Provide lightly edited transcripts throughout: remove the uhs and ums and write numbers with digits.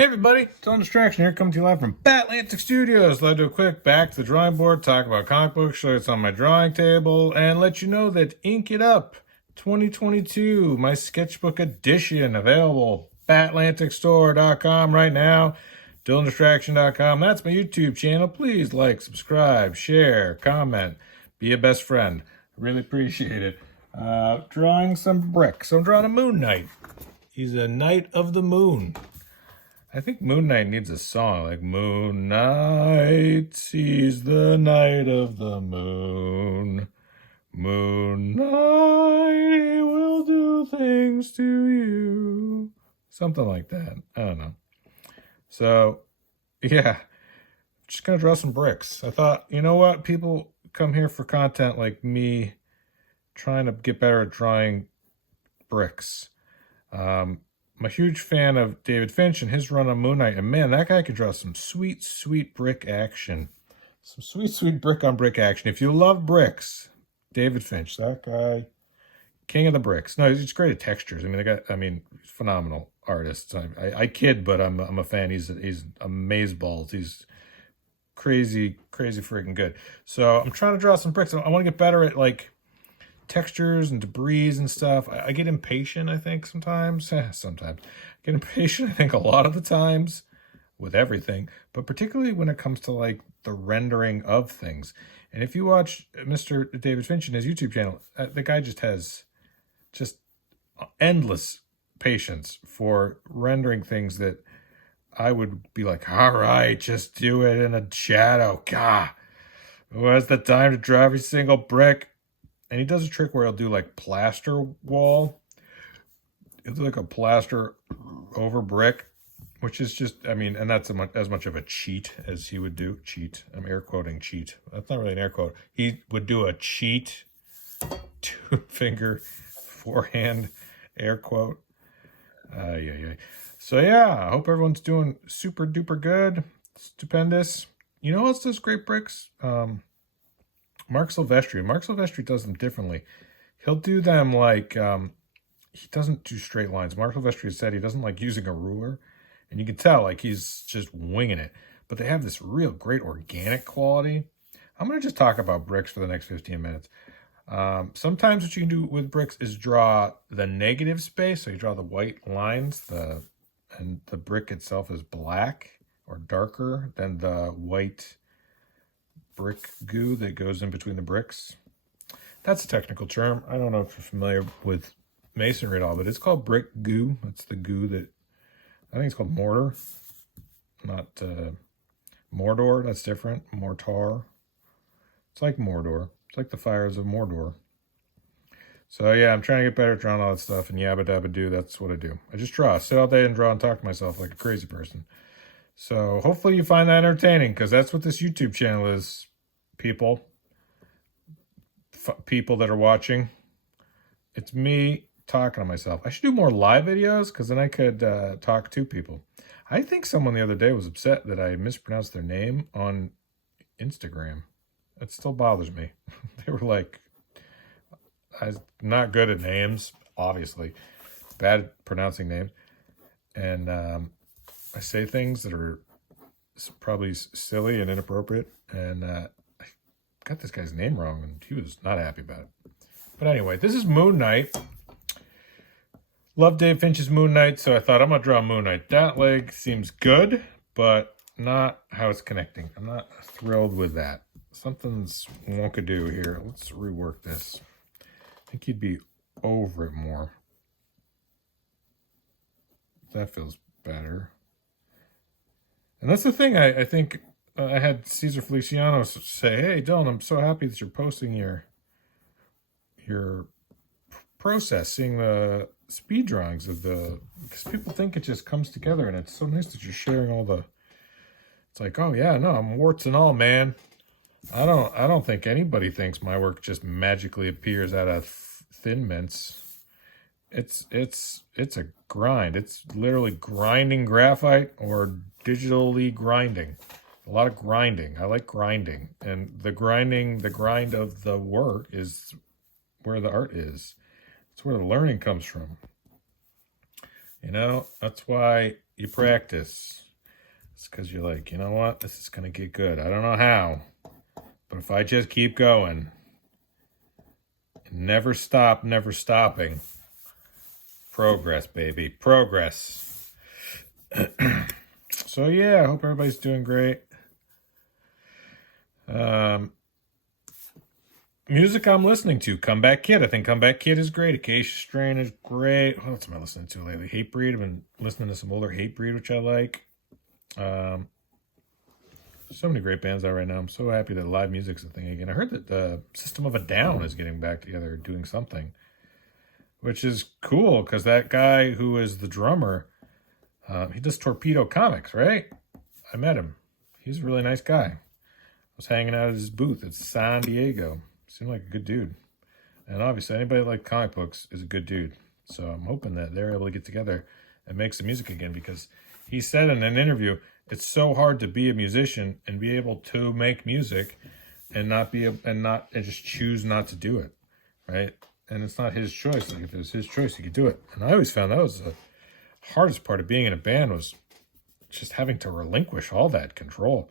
Hey everybody, Dylan Distraction here, coming to you live from Batlantic Studios. Let's do a quick back to the drawing board, talk about comic books, show you what's on my drawing table, and let you know that Ink It Up 2022, my sketchbook edition, available batlanticstore.com right now, dylandistraction.com. That's my YouTube channel. Please like, subscribe, share, comment, be a best friend. I really appreciate it. Drawing some bricks. I'm drawing a Moon Knight. He's a Knight of the Moon. I think Moon Knight needs a song like Moon Knight, he's the night of the moon. Moon Knight, he will do things to you. Something like that. I don't know. So, yeah, just gonna draw some bricks. I thought, you know what? People come here for content like me trying to get better at drawing bricks. I'm a huge fan of David Finch and his run on Moon Knight. And man, that guy could draw some sweet, sweet brick action. Some sweet, sweet brick on brick action. If you love bricks, David Finch, that guy, king of the bricks. No, he's great at textures. I mean, phenomenal artist. I kid, but I'm a fan. He's amazeballs. He's crazy, crazy freaking good. So I'm trying to draw some bricks. I want to get better at like textures and debris and stuff. I get impatient, I think, sometimes. Sometimes. I get impatient, I think, a lot of the times with everything, but particularly when it comes to, like, the rendering of things. And if you watch Mr. David Finch in his YouTube channel, the guy just has just endless patience for rendering things that I would be like, all right, just do it in a shadow. God, who has the time to draw every single brick? And he does a trick where he'll do like plaster wall. He'll do like a plaster over brick, which is just, I mean, and that's as much of a cheat as he would do. Cheat. I'm air quoting cheat. That's not really an air quote. He would do a cheat, 2-finger, forehand air quote. Yeah. So yeah, I hope everyone's doing super duper good. Stupendous. You know who else does great bricks? Marc Silvestri. Marc Silvestri does them differently. He'll do them like, he doesn't do straight lines. Marc Silvestri has said he doesn't like using a ruler. And you can tell, like, he's just winging it. But they have this real great organic quality. I'm going to just talk about bricks for the next 15 minutes. Sometimes what you can do with bricks is draw the negative space. So you draw the white lines, and the brick itself is black or darker than the white brick goo that goes in between the bricks. That's a technical term. I don't know if you're familiar with masonry at all, but it's called brick goo. It's the goo that, I think it's called mortar, not Mordor. That's different. Mortar. It's like Mordor. It's like the fires of Mordor. So yeah, I'm trying to get better at drawing all that stuff, and yabba dabba do. That's what I do. I just draw. Sit all day and draw and talk to myself like a crazy person. So hopefully you find that entertaining, because that's what this YouTube channel is, people that are watching. It's me talking to myself. I should do more live videos, because then I could talk to people. I think someone the other day was upset that I mispronounced their name on Instagram. It still bothers me. They were like, I'm not good at names, obviously. Bad at pronouncing names. And I say things that are probably silly and inappropriate. And I got this guy's name wrong, and he was not happy about it. But anyway, this is Moon Knight. Love Dave Finch's Moon Knight, so I thought I'm going to draw Moon Knight. That leg seems good, but not how it's connecting. I'm not thrilled with that. Something's wonkadoo here. Let's rework this. I think you'd be over it more. That feels better. And that's the thing. I think I had Cesar Feliciano say, hey, Dylan, I'm so happy that you're posting your process, seeing the speed drawings of because people think it just comes together, and it's so nice that you're sharing all the, it's like, oh yeah, no, I'm warts and all, man. I don't think anybody thinks my work just magically appears out of Thin Mints. It's a grind. It's literally grinding graphite or digitally grinding. A lot of grinding. I like grinding. And the grind of the work is where the art is. It's where the learning comes from. You know, that's why you practice. It's because you're like, you know what? This is going to get good. I don't know how, but if I just keep going, never stop, never stopping. Progress, baby. Progress. So, yeah, I hope everybody's doing great. Music I'm listening to, Comeback Kid. I think Comeback Kid is great. Acacia Strain is great. What else am I listening to lately? Hatebreed. I've been listening to some older Hatebreed, which I like. So many great bands out right now. I'm so happy that live music's a thing again. I heard that the System of a Down is getting back together, doing something, which is cool because that guy who is the drummer, he does Torpedo Comics, right? I met him. He's a really nice guy. I was hanging out at his booth at San Diego. Seemed like a good dude. And obviously, anybody that likes comic books is a good dude. So I'm hoping that they're able to get together and make some music again, because he said in an interview, it's so hard to be a musician and be able to make music and not be and just choose not to do it, right? And it's not his choice. Like if it was his choice, he could do it. And I always found that was the hardest part of being in a band, was just having to relinquish all that control.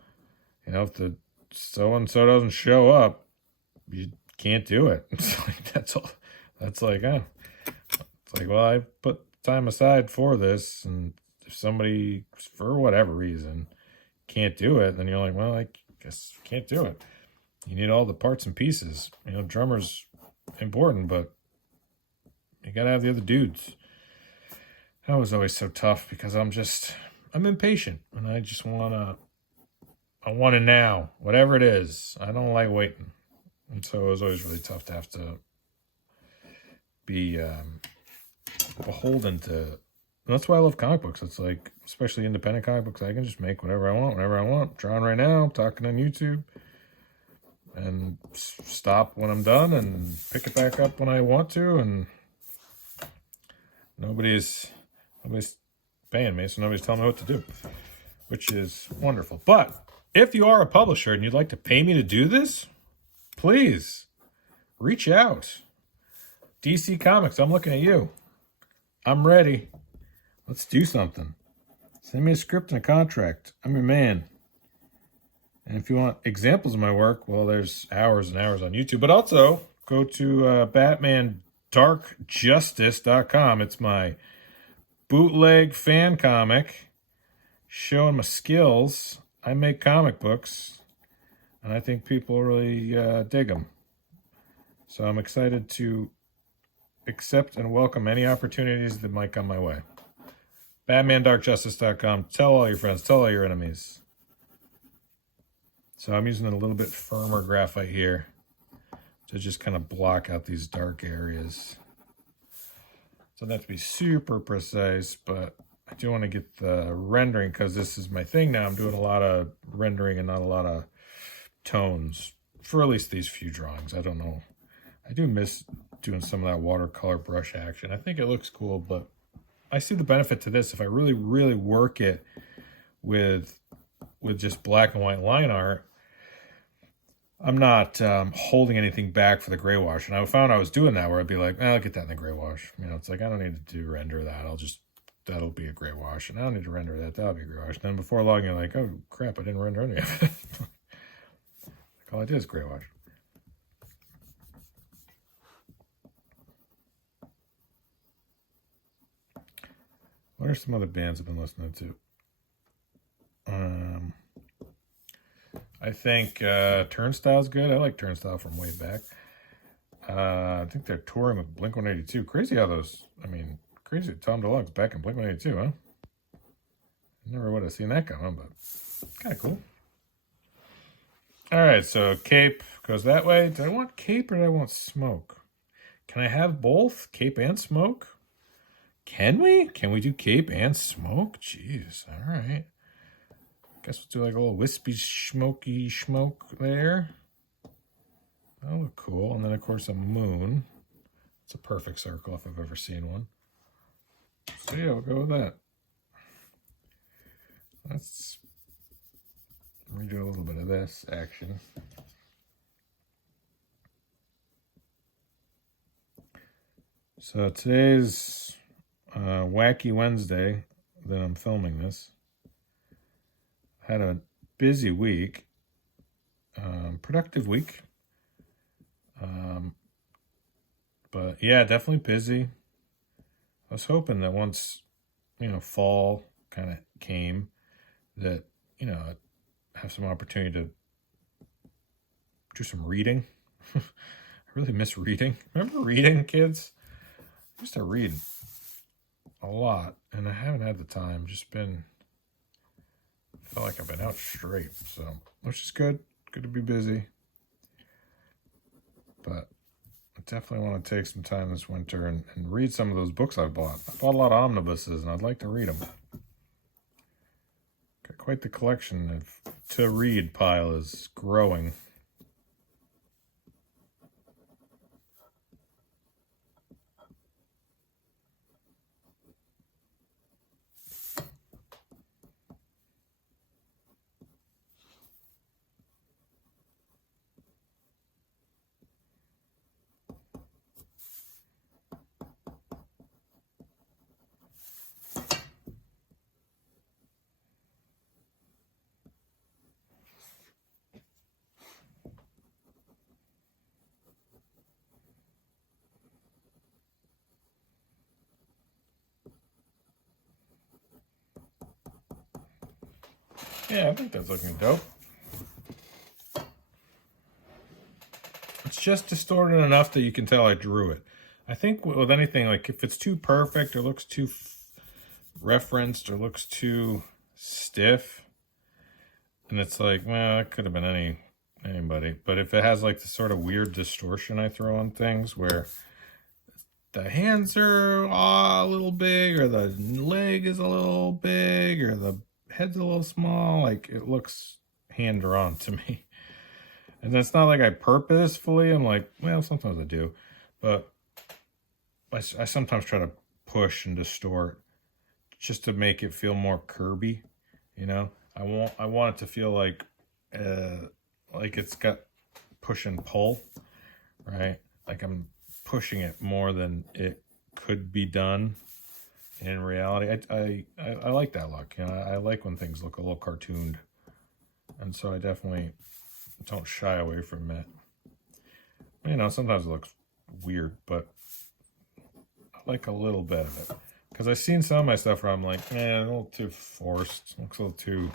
You know, if the so and so doesn't show up, you can't do it. It's like that's all. That's like, it's like, well, I put time aside for this, and if somebody, for whatever reason, can't do it, then you're like, well, I guess can't do it. You need all the parts and pieces. You know, drummer's important, but you gotta have the other dudes. That was always so tough because I'm impatient, and I want it now, whatever it is. I don't like waiting. And so it was always really tough to have to be beholden to. And that's why I love comic books. It's like, especially independent comic books, I can just make whatever I want, whenever I want. I'm drawing right now, I'm talking on YouTube, and stop when I'm done and pick it back up when I want to. And nobody's paying me, so nobody's telling me what to do, which is wonderful. But if you are a publisher and you'd like to pay me to do this, please reach out. DC Comics, I'm looking at you. I'm ready. Let's do something. Send me a script and a contract. I'm your man. And if you want examples of my work, well, there's hours and hours on YouTube. But also, go to BatmanDarkJustice.com. It's my bootleg fan comic showing my skills. I make comic books, and I think people really dig them. So I'm excited to accept and welcome any opportunities that might come my way. BatmanDarkJustice.com. Tell all your friends. Tell all your enemies. So I'm using a little bit firmer graphite here to just kind of block out these dark areas. So that to be super precise, but I do want to get the rendering because this is my thing now. I'm doing a lot of rendering and not a lot of tones for at least these few drawings. I don't know. I do miss doing some of that watercolor brush action. I think it looks cool, but I see the benefit to this if I really, really work it with just black and white line art. I'm not holding anything back for the gray wash. And I found I was doing that where I'd be like, I'll get that in the gray wash. You know, it's like, I don't need to render that. That'll be a gray wash. And I don't need to render that. That'll be a gray wash. And then before long, you're like, oh, crap, I didn't render any of it. Like, all I did is gray wash. What are some other bands I've been listening to? I think Turnstile's good. I like Turnstile from way back. I think they're touring with Blink-182. Crazy how crazy Tom DeLonge's back in Blink-182, huh? Never would have seen that coming, but kind of cool. All right, so Cape goes that way. Do I want Cape or do I want Smoke? Can I have both, Cape and Smoke? Can we? Can we do Cape and Smoke? Jeez, all right. Guess we'll do like a little wispy, smoky smoke there. That'll look cool. And then, of course, a moon. It's a perfect circle if I've ever seen one. So, yeah, we'll go with that. Let's redo a little bit of this action. So today's wacky Wednesday that I'm filming this. Had a busy week, productive week. But yeah, definitely busy. I was hoping that once, fall kind of came, that, I'd have some opportunity to do some reading. I really miss reading. Remember reading, kids? I used to read a lot, and I haven't had the time. Felt like I've been out straight, so, which is good. Good to be busy. But I definitely want to take some time this winter and read some of those books I bought. I bought a lot of omnibuses, and I'd like to read them. Got quite the collection of to read pile is growing. Yeah, I think that's looking dope. It's just distorted enough that you can tell I drew it. I think with anything, like if it's too perfect or looks too referenced or looks too stiff, and it's like, well, it could have been anybody. But if it has like the sort of weird distortion I throw on things where the hands are a little big, or the leg is a little big, or the head's a little small, like it looks hand drawn to me. And it's not like I purposefully, I'm like, well, sometimes I do, but I sometimes try to push and distort just to make it feel more Kirby, I want it to feel like it's got push and pull, right? Like I'm pushing it more than it could be done in reality. I like that look. I like when things look a little cartooned, and so I definitely don't shy away from it. Sometimes it looks weird, but I like a little bit of it, because I've seen some of my stuff where I'm like, man, a little too forced. It looks a little too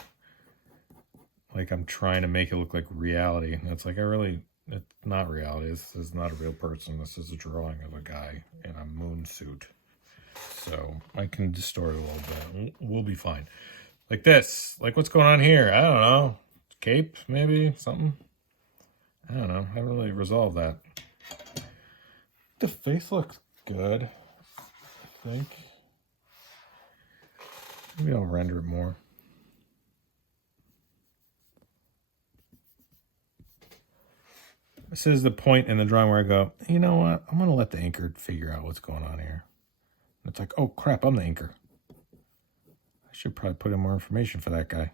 like I'm trying to make it look like reality. And it's like, it's not reality. This is not a real person. This is a drawing of a guy in a moon suit. So I can distort it a little bit. We'll be fine. Like this. Like what's going on here? I don't know. Cape, maybe? Something? I don't know. I haven't really resolved that. The face looks good, I think. Maybe I'll render it more. This is the point in the drawing where I go, you know what? I'm going to let the inker figure out what's going on here. And it's like, oh, crap, I'm the inker. I should probably put in more information for that guy.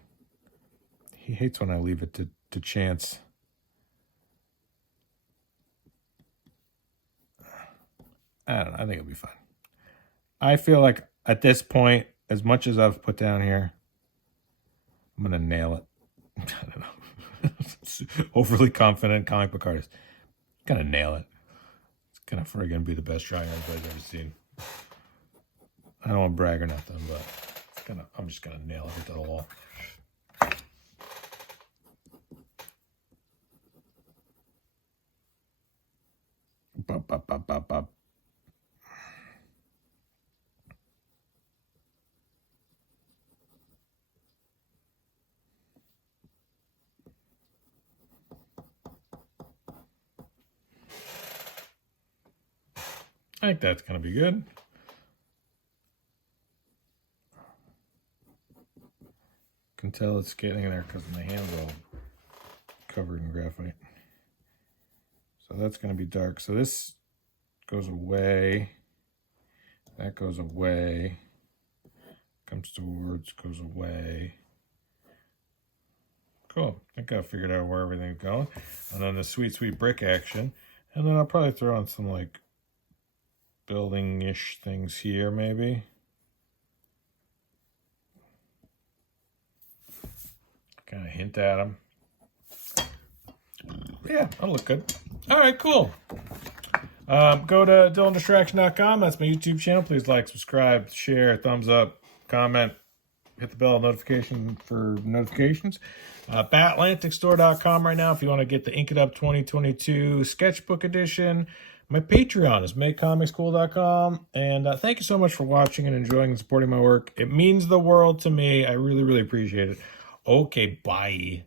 He hates when I leave it to chance. I don't know. I think it'll be fine. I feel like at this point, as much as I've put down here, I'm going to nail it. I don't know. Overly confident comic book artist. Gonna nail it. It's gonna friggin' be the best drawing I've ever seen. I don't want to brag or nothing, but I'm just gonna nail it into the wall. Bop, bop, bop, bop, bop. I think that's going to be good. Can tell it's getting there because my hand's all covered in graphite. So that's going to be dark. So this goes away. That goes away. Comes towards, goes away. Cool. I think I figured out where everything's going. And then the sweet, sweet brick action. And then I'll probably throw in some like building-ish things here, maybe. hint at them. Yeah, that'll look good. All right, cool. Go to DylanDistraction.com. That's my YouTube channel. Please like, subscribe, share, thumbs up, comment, hit the bell notification for notifications. BatLanticStore.com right now if you want to get the Ink It Up 2022 Sketchbook Edition. My Patreon is MakeComicsCool.com. And thank you so much for watching and enjoying and supporting my work. It means the world to me. I really, really appreciate it. Okay, bye.